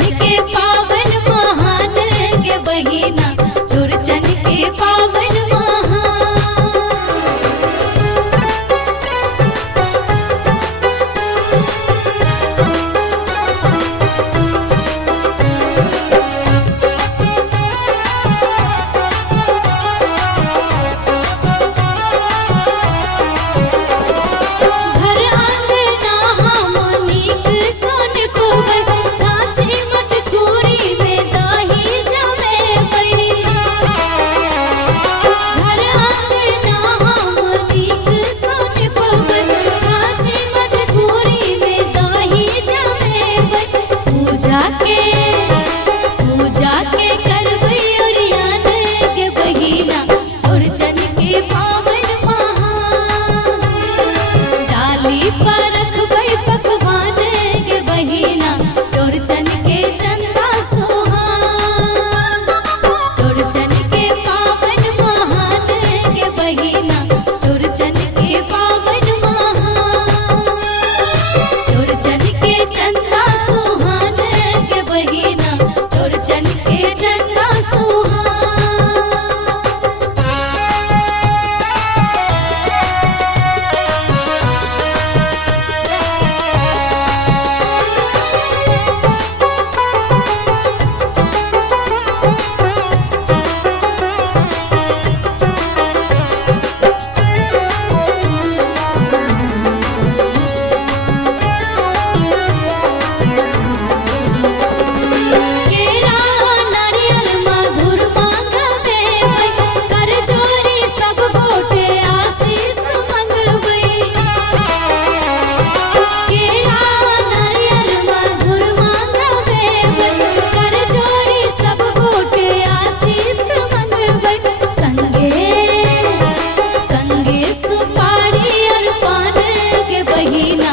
चौरचन के पावन महान के बहिना, चौरचन के पावन पूजा के करबै ओरियान के बहिना, चौरचन के पावन महान। डाली पर रखबै पकवान के बहिना, चौरचन के चंदा सोहान। चौरचन के पावन महान के बहिना, चौरचन के पावन महान। चौरचन के चंदा सोहान के बहिना, चौरचन के चंदा सोहान। सुपारी और पान के बहिना,